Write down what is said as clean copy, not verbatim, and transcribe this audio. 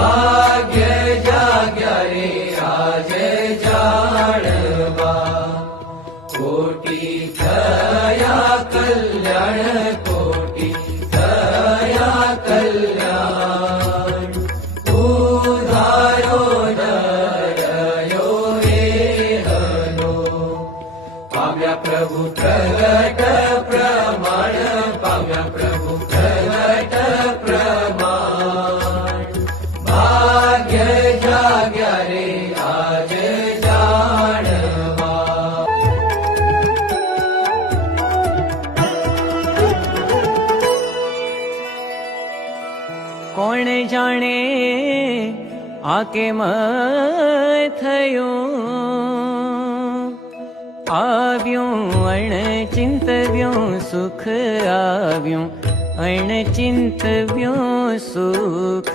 ભાગ્ય જાગ્યા રે આજે જાણવા, કોટી થયા કલ્યાણ, કોટી થયા કલ્યાણ. ઉધારો નરયો એહનો, પામ્યા પ્રભુ પ્રગટ પ્રમાણ, પામ્યા પ્રભુ પ્રગટ પ્રમાણ. ભાગ્ય જાગ્યા રે આજે જાણવા. કોણ જાણે આ કેમ થયું, આવ્યું અણચિંતવ્યું સુખ, આવ્યું અણચિંતવ્યું સુખ.